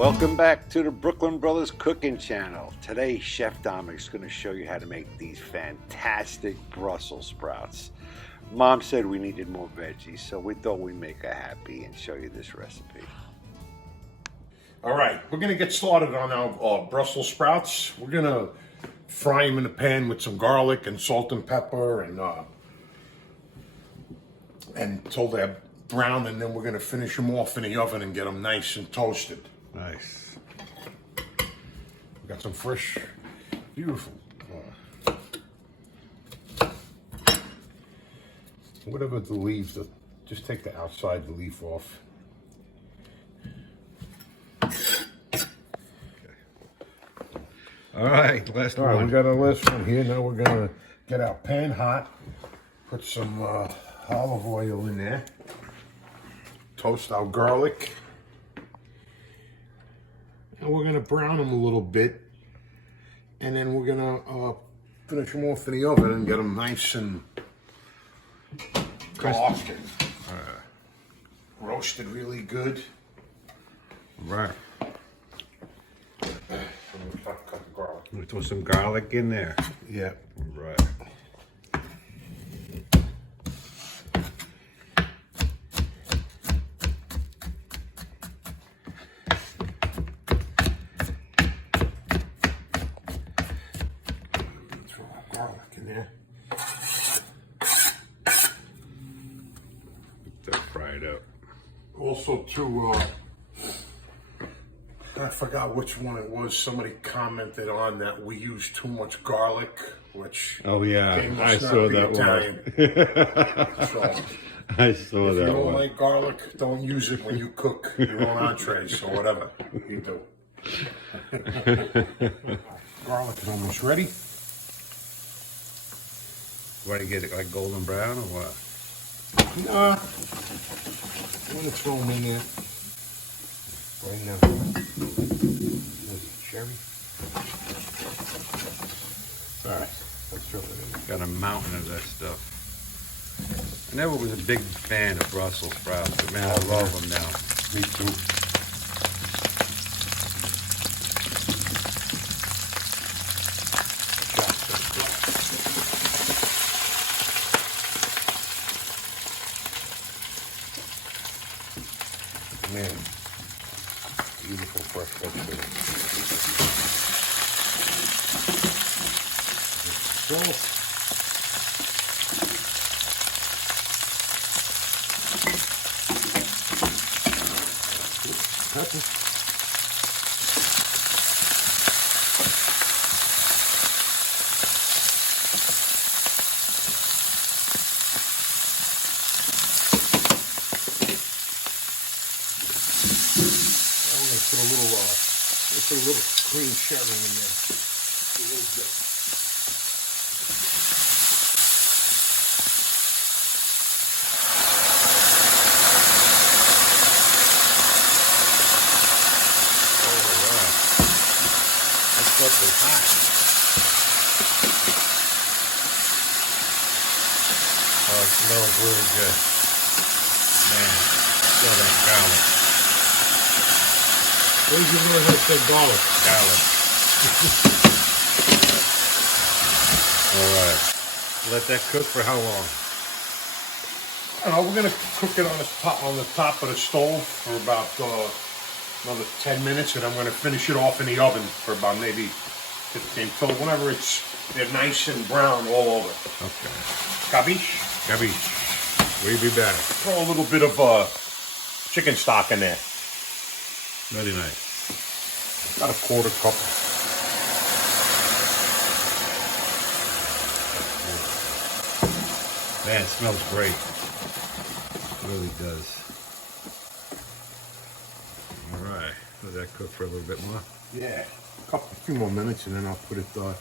Welcome back to the Brooklyn Brothers Cooking Channel. Today, Chef Dominic's going to show you how to make these fantastic Brussels sprouts. Mom said we needed more veggies, so we thought we'd make her happy and show you this recipe. All right, we're going to get started on our Brussels sprouts. We're going to fry them in a pan with some garlic and salt and pepper until they're brown, and then we're going to finish them off in the oven and get them nice and toasted. Nice. We got some fresh, beautiful. Whatever the leaves, just take the outside leaf off. All right, last one. All right, we got our last one here. Now we're going to get our pan hot, put some olive oil in there, toast our garlic. And we're going to brown them a little bit, and then we're going to finish them off in the oven and get them nice and toasted. Roasted really good. Right. Cut the garlic. We throw some garlic in there. Yeah. Right. Fried up. Also, too, I forgot which one it was. Somebody commented on that we use too much garlic, which Oh yeah, I saw that one. So, I saw if you that don't one. like garlic, don't use it when you cook your own entrees or whatever you do. Garlic is almost ready. Why do you get it like golden brown or what? Nah, I'm gonna throw them in there right now. Cherry. All right, let's throw it in. Got a mountain of that stuff. I never was a big fan of Brussels sprouts, but man, I love them now. Me too. Man, beautiful fresh vegetable. Salt. Pepper. Put a little cream cherry in there. A little bit. Oh wow, that stuff is hot. Oh, it smells really good. Man, smell that garlic. What did you really have to say garlic? Garlic. All right. Let that cook for how long? I don't know. We're gonna cook it on the top of the stove for about another 10 minutes, and I'm gonna finish it off in the oven for about maybe 15 till whenever they're nice and brown all over. Okay. Cabbage. Cabbage. We'll be back. Throw a little bit of chicken stock in there. Very nice. About a quarter cup. Man, it smells great. It really does. All right. Let that cook for a little bit more. Yeah, a few more minutes, and then I'll put it. Good.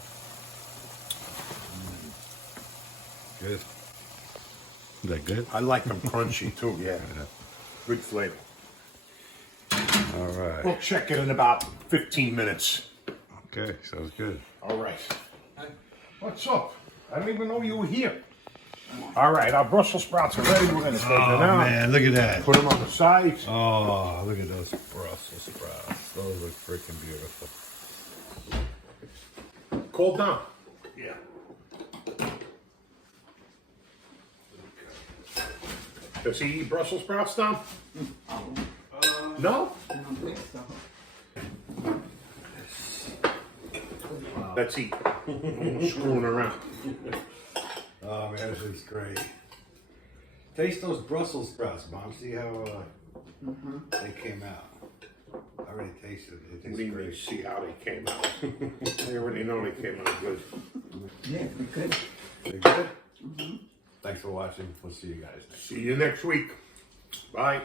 Is that good? I like them crunchy too. Yeah, good flavor. All right. We'll check it in about 15 minutes. Okay, sounds good. All right. What's up? I didn't even know you were here. All right, our Brussels sprouts are ready. We're going to take them out. Man, look at that. Put them on the sides. Oh, look at those Brussels sprouts. Those look freaking beautiful. Cold down. Yeah. Does he eat Brussels sprouts, Tom? No? I don't think so. Let's eat. Screwing around. Oh man, this is great. Taste those Brussels sprouts, Mom. See how they came out. I already tasted it. It What do you mean, see how they came out? I already know they came out good. Yeah, we could. They're good? Thanks for watching. We'll see you guys next. See you next week. Bye.